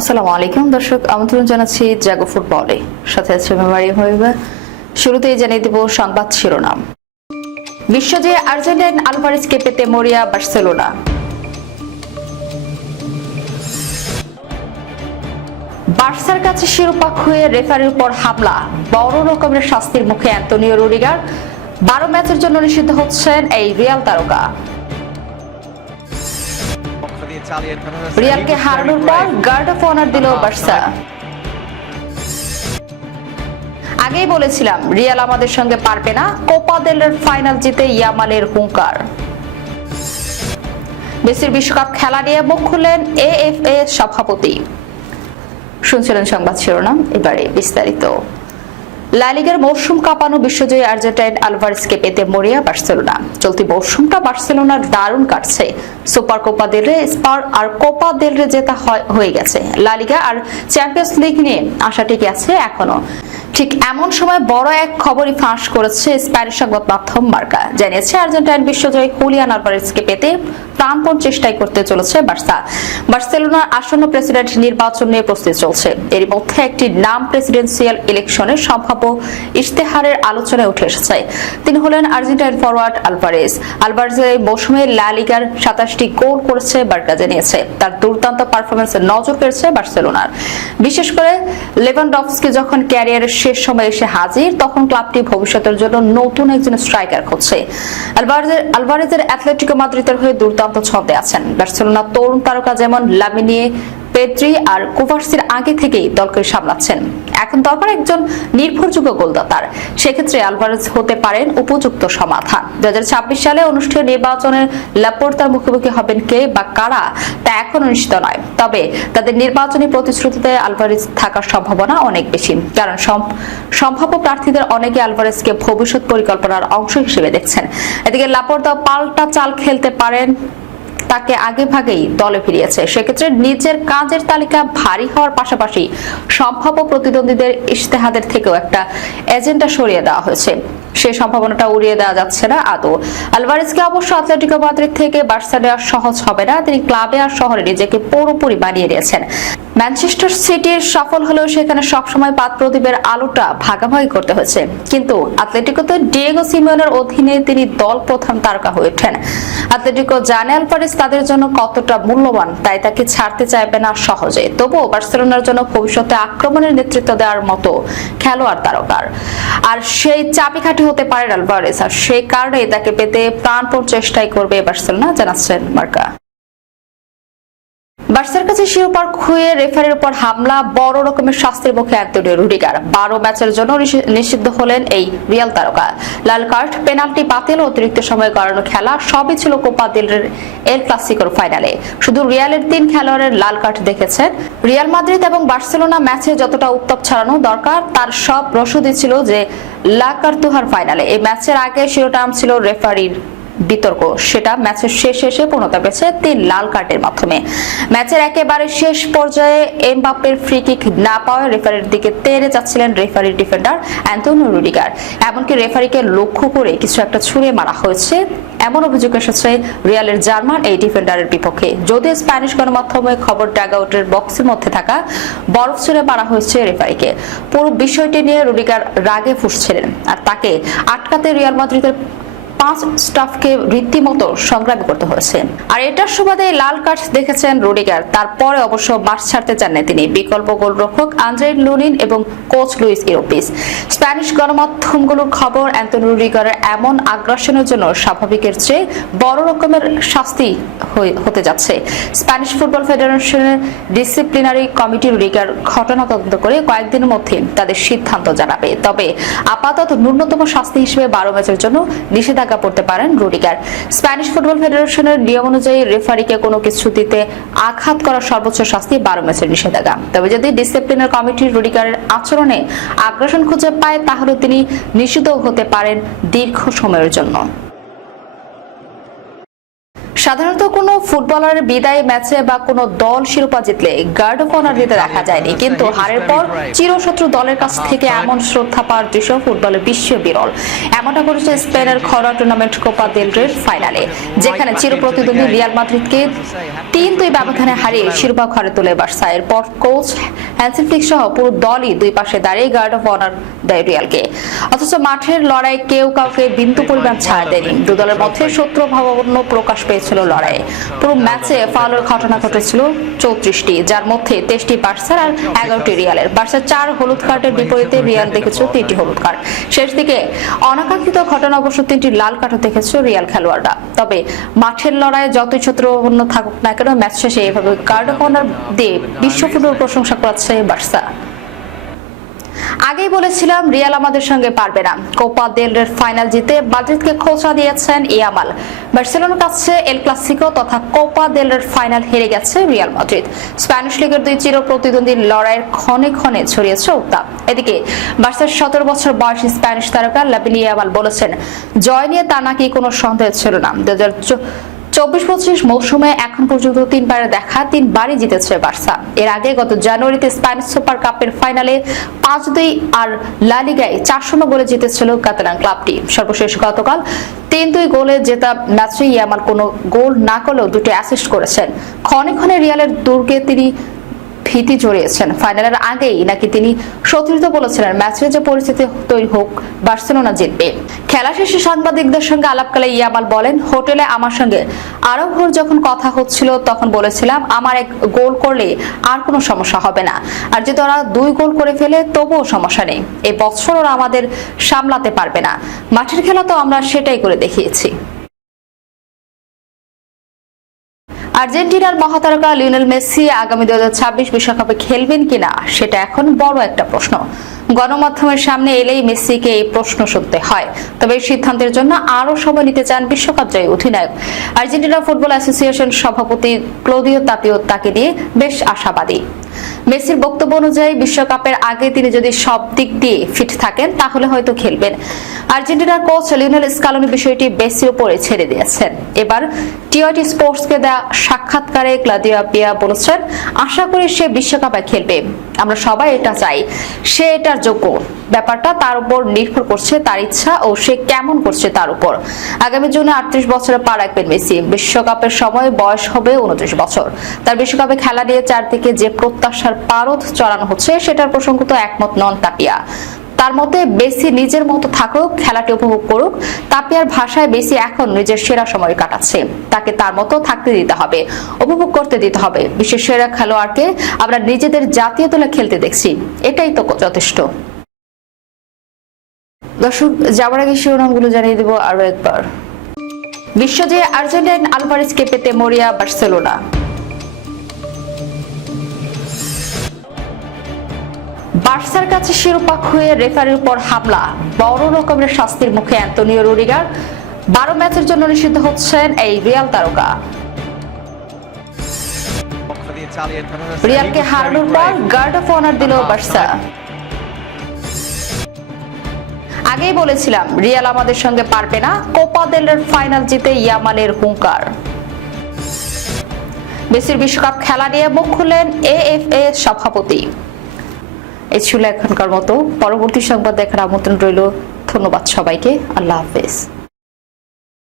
আসসালামু আলাইকুম দর্শক, আমন্ত্রণ জানাচ্ছি জাগো ফুটবলে। সাথে আছে মেমারি হইবে শুরুতেই জানিয়ে দেব সংবাদ শিরোনাম। বিশ্বজয়ে আর্জেন্টাইন পেতে মরিয়া বার্সেলোনা। বার্সার কাছে শিরোপা খুয়ে রেফারির উপর হামলা। বড় রকমের শাস্তির মুখে অ্যান্তোনিও রুডিগার। বারো ম্যাচের জন্য নিষিদ্ধ হচ্ছেন এই রিয়াল তারকা। রিয়ালকে হারানোর পর গার্ড অফ অনার দিল বার্সা। আগেই বলেছিলাম রিয়াল আমাদের সঙ্গে পারবে না। কোপা দেলের ফাইনাল জিতে ইয়ামালের হুঙ্কার। মেসির বিশ্বকাপ খেলা নিয়ে মুখ খুললেন এএফএ সভাপতি। শুনছিলেন সংবাদ শিরোনাম এবারে বিস্তারিত। লালিগার মৌসুম কাঁপানো বিশ্বজয়ী আর্জেন্টাইন আলভারিসকে পেতে মরিয়া বার্সেলোনা। চলতি মৌসুমটা বার্সেলোনার দারুণ কাটছে। সুপার কোপা দেল রে, স্পার আর কোপা দেল রে জেতা হয়- হয়ে গেছে। লালিগা আর চ্যাম্পিয়ন্স লিগ নিয়ে আশা টিকে আছে এখনও। ঠিক এমন সময় বড় এক খবরই ফাঁস করেছে স্প্যানিশ সংবাদ মাধ্যম মার্কা। জানিয়েছে, আর্জেন্টাইন বিশ্বজয়ী হুলিয়ান আলভারেজকে পেতে প্রাণপণ চেষ্টাই করতে চলেছে বার্সা। বার্সেলোনার আসন্ন প্রেসিডেন্ট নির্বাচন নিয়ে প্রস্তুতি চলছে। এর মধ্যে একটি নাম প্রেসিডেন্সিয়াল ইলেকশনের সম্ভাব্য ইশতেহারের আলোচনায় উঠে এসেছে। তিনি হলেন আর্জেন্টাইন ফরওয়ার্ড আলভারেজ। আলভারেজের এই মৌসুমে লা লিগার সাতাশটি গোল করেছে, বার্কা জানিয়েছে। তার দুর্দান্ত পারফরমেন্সে নজর কেড়েছে বার্সেলোনার। বিশেষ করে লেভানডফস্কি যখন ক্যারিয়ারের শেষ সময় এসে হাজির, তখন ক্লাবটি ভবিষ্যতের জন্য নতুন একজন স্ট্রাইকার খুঁজছে। আলভারেজের অ্যাথলেটিকো মাদ্রিদের হয়ে দুর্দান্ত ছন্দে আছেন। বার্সেলোনা তরুণ তারকা যেমন লামিনিয়ে পেদ্রি আর কোভার্সির আগে থেকেই দলকে সামলাচ্ছেন। এখন দরকার একজন নির্ভরযোগ্য গোলদাতার। সেক্ষেত্রে আলভারেজ হতে পারেন উপযুক্ত সমাধান। দু সালে অনুষ্ঠিত নির্বাচনে লাপোর্তার মুখোমুখি হবেন কে বা কারা, তা এখনও নিশ্চিত নয়। তবে তাদের নির্বাচনী প্রতিশ্রুতিতে আলভারেজ থাকার সম্ভাবনা অনেক বেশি। কারণ সম- সম্ভাব্য প্রার্থীদের অনেকে আলভারেজকে ভবিষ্যৎ পরিকল্পনার অংশ হিসেবে দেখছেন। এদিকে লাপোর্তা পাল্টা চাল খেলতে পারেন তাকে আগে ভাগেই দলে ফিরিয়েছে। সেক্ষেত্রে নিজের কাজের তালিকা ভারী হওয়ার পাশাপাশি সম্ভাব্য প্রতিদ্বন্দ্বীদের ইশতেহাদের থেকেও একটা এজেন্ডা সরিয়ে দেওয়া হয়েছে। সেই সম্ভাবনাটা উড়িয়ে দেওয়া যাচ্ছে না আদৌ। আলভারেজকে অবশ্য আতলেটিকো মাদ্রিদ থেকে বার্সা নেওয়া সহজ হবে না। তিনি ক্লাবে আর শহরে নিজেকে পুরোপুরি বানিয়ে নিয়েছেন। ম্যানচেস্টার সিটির সফল হলেও সেখানে সবসময় পাত প্রদীপের আলোটা ভাগাভাগি করতে হয়েছে। কিন্তু আতলেটিকোতে ডিয়েগো সিমিওনের অধীনে তিনি দল প্রধান তারকা হয়ে ওঠেন। আতলেটিকো জানে আলভারেজ তাদের জন্য কতটা মূল্যবান, তাই তাকে ছাড়তে চাইবে না সহজে। তবুও বার্সেলোনার জন্য ভবিষ্যতে আক্রমণের নেতৃত্ব দেওয়ার মতো খেলোয়াড় তারকার। আর সেই চাবিকাঠি হতে পারে আলভারেজ, আর সেই কারণেই তাকে পেতে প্রাণপণ চেষ্টাই করবে বার্সেলোনা, জানাচ্ছেন মার্কা। বার্সার কাছে শিরোপার খুয়ে রেফারির উপর হামলা, বড় রকমের শাস্তির মুখে অ্যান্টনিও রুডিগার। বারো ম্যাচের জন্য নিষিদ্ধ হলেন এই রিয়াল তারকা। লাল কার্ড, পেনাল্টি বাতিল অতিরিক্ত সময় গড়ানো খেলা সবই ছিল কোপা দিল এর ক্লাসিকোর ফাইনালে। শুধু রিয়ালের তিন খেলোয়াড়ের লাল কার্ড দেখেছেন। রিয়াল মাদ্রিদ এবং বার্সেলোনা ম্যাচে যতটা উত্তাপ ছড়ানো দরকার, তার সব রসদই ছিল যে লা কার্তুহার ফাইনালে। এই ম্যাচের আগে শিরোনাম ছিল রেফারির বিতর্ক। সেটা ম্যাচের শেষে এসে পূর্ণতা পেয়েছে তিন লাল কার্ডের মাধ্যমে। ম্যাচের একেবারে শেষ পর্যায়ে এমবাপ্পের ফ্রি কিক না পাওয়ায় রেফারির দিকে তেড়ে যাচ্ছিলেন রেফারির ডিফেন্ডার অ্যান্টনিও রুডিগার। এমনকি রেফারিকে লক্ষ্য করে কিছু একটা ছুঁড়ে মারা হয়েছে। এমন অভিযোগ এসেছে রিয়ালের জার্মান এই ডিফেন্ডারের বিপক্ষে। যদিও স্প্যানিশ গণমাধ্যমে খবর ড্যাগআউটের বক্সের মধ্যে থাকা বরফ ছুঁড়ে মারা হয়েছে রেফারিকে। পুরো বিষয়টি নিয়ে রুডিগার রাগে ফুসছিলেন। আর তাকে আটকাতে রিয়াল মাদ্রিদের পাঁচ স্টাফকে রীতিমতো সংগ্রামী করতে হয়েছে। আর এটার সুবাদে লাল কার্ড দেখেছেন রুডিগার। তারপরে অবশ্য মাঠ ছাড়তে চাননি তিনি। বিকল্প গোলরক্ষক আন্দ্রে লুনিন এবং কোচ লুইস ইউরোপিস স্প্যানিশ গণমাধ্যমগুলোর খবর, অ্যান্টনি রুডিগারের এমন আগ্রাসনের জন্য স্বাভাবিকের চেয়ে বড় রকমের শাস্তি হতে যাচ্ছে। স্প্যানিশ ফুটবল ফেডারেশনের ডিসিপ্লিনারি কমিটি রুডিগার ঘটনা তদন্ত করে কয়েকদিনের মধ্যে তাদের সিদ্ধান্ত জানাবে। তবে আপাতত ন্যূনতম শাস্তি হিসেবে বারো ম্যাচের জন্য নিষেধাজ্ঞা পড়তে পারেন রুডিগার। স্প্যানিশ ফুটবল ফেডারেশনের নিয়ম অনুযায়ী রেফারিকে কোনো কিছু দিতে আঘাত করার সর্বোচ্চ শাস্তি বারো ম্যাচের নিষেধাজ্ঞা। তবে যদি ডিসিপ্লিনার কমিটি রুডিগারের আচরণে আগ্রাসন খুঁজে পায়, তাহলে তিনি নিষিদ্ধ হতে পারেন দীর্ঘ সময়ের জন্য। সাধারণত কোনো ফুটবলারের বিদায় ম্যাচে বা কোনো দল শিরোপা জিতলে গার্ড অফ অনার দিতে দেখা যায়নি কিন্তু হারের পর চিরশত্রু দলের কাছ থেকে এমন শ্রদ্ধা পাওয়ার দৃশ্য ফুটবলের বিশ্ব বিরল। এমনটা করেছে স্পেনের ঘরোয়া টুর্নামেন্ট কোপা দেল রের ফাইনালে যেখানে চির প্রতিদ্বন্দ্বী রিয়াল মাদ্রিদকে তিন দুই ব্যবধানে হারিয়ে শিরোপা ঘরে তোলে বার্সা। এরপর কোচ হ্যান্সেল সহ পুরো দলই দুই পাশে দাঁড়িয়ে গার্ড অফ অনার দেয় রিয়ালকে। অথচ মাঠের লড়াই কেউ কাউকে বিন্দু পরিমাণ ছাড় দেয়নি। দু দলের মধ্যে শত্রু ভাবাপন্ন প্রকাশ পেয়েছিল লড়াইয়ে। পুরো ম্যাচে ফাউলের ঘটনা ঘটেছিল চৌত্রিশটি, যার মধ্যে তেইশটি বার্সার আর এগারোটি রিয়ালের। বার্সার চার হলুদ কার্ডের বিপরীতে রিয়াল দেখেছিল তিনটি হলুদ কার্ড। শেষ দিকে অনাকাঙ্ক্ষিত ঘটনা অবশ্য তিনটি লাল কার্ডও দেখেছিল রিয়াল খেলোয়াড়রা। তবে মাঠের লড়াইয়ে যতই ছত্রপন্ন থাকুক না কেন, ম্যাচ শেষে এভাবে কার্ড অনার দিয়ে বিশ্ব ফুটবল প্রশংসা করাচ্ছে বার্সা। আগেই বলেছিলাম রিয়াল আমাদের সঙ্গে পারবে না। কোপা দেল রের ফাইনাল জিতে মাদ্রিদকে খোঁচা দিয়েছেন ইয়ামাল। বার্সেলোনার কাছে এল ক্লাসিকো তথা কোপা দেল রের ফাইনাল হেরে গেছে রিয়াল মাদ্রিদ। স্প্যানিশ লিগের দুই চির প্রতিদ্বন্দ্বী লড়াইয়ের ক্ষণে ক্ষণে ছড়িয়েছে উত্তাপ। এদিকে, বার্সার সতেরো বছর বয়সী স্প্যানিশ তারকা লাবিনি ইয়ামাল বলেছেন, জয় নিয়ে তা নাকি কোনো সন্দেহ ছিল না। দু হাজার চব্বিশ পঁচিশ মৌসুমে এখন পর্যন্ত তিনবার দেখা, তিনবারই জিতেছে বার্সা। এর আগে গত জানুয়ারিতে স্প্যানিশ সুপার কাপের ফাইনালে পাঁচ দুই আর লালিগায় চার শূন্য গোলে জিতেছিল কাতালান ক্লাবটি। সর্বশেষ গতকাল তিন দুই গোলে জেতা ম্যাচে ইয়ামাল কোনো গোল না করলেও দুটি অ্যাসিস্ট করেছেন। ক্ষণে ক্ষণে রিয়ালের দুর্গে তিনি ভীতি জড়িয়েছেন। ফাইনালের আগেই নাকি তিনি সতীর্থ বলেছিলেন, ম্যাচে যে পরিস্থিতি তৈরি হোক, বার্সেলোনা জিতবে। খেলা শেষে সাংবাদিকদের সঙ্গে আলাপকালে ইয়ামাল বলেন, হোটেলে আমার সঙ্গে আরও ভোর যখন কথা হচ্ছিল, তখন বলেছিলাম, আমার এক গোল করলে আর কোনো সমস্যা হবে না। আর যদি ওরা দুই গোল করে ফেলে, তবুও সমস্যা নেই। এ বছর ওরা আমাদের সামলাতে পারবে না। মাঠের খেলা তো আমরা সেটাই করে দেখিয়েছি। আর্জেন্টিনার মহাতারকা লিওনেল মেসি আগামী দু বিশ্বকাপে খেলবেন কিনা, সেটা এখন বড় একটা প্রশ্ন। গণমাধ্যমের সামনে এলেই মেসিকে এই প্রশ্ন শুনতে হয়। তবে এই সিদ্ধান্তের জন্য আরও সময় নিতে চান বিশ্বকাপ জয়ী অধিনায়ক। আর্জেন্টিনা ফুটবল অ্যাসোসিয়েশন সভাপতি ক্লোদিও তাপিও তাকে দিয়ে বেশ আশাবাদী। মেসির বক্তব্য অনুযায়ী বিশ্বকাপের আগে তিনি যদি সব দিক দিয়ে ফিট থাকেন, তাহলে হয়তো খেলবেন। আর্জেন্টিনার কোচ লিওনেল স্কালোনি বিষয়টি বেসির উপরে ছেড়ে দিয়েছেন। এবার টিওটি স্পোর্টসকে দেওয়া সাক্ষাৎকারে ক্লাদিয়া পিয়া বলেছেন, আশা করি সে বিশ্বকাপে খেলবে। আমরা সবাই এটা চাই। সে এটার যোগ্য। ব্যাপারটা তার উপর নির্ভর করছে তার ইচ্ছা ও সে কেমন করছে তার উপর। আগামী জুনে আটত্রিশ বছরে পা রাখবেন মেসি। বিশ্বকাপের সময় বয়স হবে উনত্রিশ বছর। তার বিশ্বকাপে খেলা নিয়ে চারদিকে যে প্রত্যাশার পারদ চড়ানো হচ্ছে, সেটার প্রসঙ্গ তো একমত নন তাপিয়া। তার মতে বেসি নিজের মতো থাকুক, খেলাটি উপভোগ করুক। তাপিয়ার ভাষায় বেসি এখন নিজের সেরা সময় কাটাচ্ছে। তাকে তার মতো থাকতে দিতে হবে, উপভোগ করতে দিতে হবে। বিশ্বের সেরা খেলোয়াড়কে আমরা নিজেদের জাতীয় দলে খেলতে দেখছি। এটাই তো যথেষ্ট। দর্শক যাওয়ার আগে শিরোনামগুলো জানিয়ে দেব আরও একবার। বিশ্বজয়ে আর্জেন্টাইন আলভারেজকে পেতে মরিয়া বার্সেলোনা। বার্সার কাছে শিরোপা খুঁয়ে রেফারির উপর হামলা বড় রকমের শাস্তির মুখে অ্যান্তোনিও রুডিগার। বারো ম্যাচের জন্য নিষিদ্ধ হচ্ছেন এই রিয়াল তারকা। রিয়ালকে হারানোর পর গার্ড অফ অনার দিল বার্সা। আগেই বলেছিলাম, রিয়াল আমাদের সঙ্গে পারবে না। কোপা দেলের ফাইনাল জিতে ইয়ামালের হুঙ্কার। মেসির বিশ্বকাপ খেলা নিয়ে মুখ খুললেন এএফএ সভাপতি। এ ছিল এখনকার মতো। পরবর্তী সংবাদ দেখার আমন্ত্রণ রইল। ধন্যবাদ সবাইকে। আল্লাহ হাফেজ।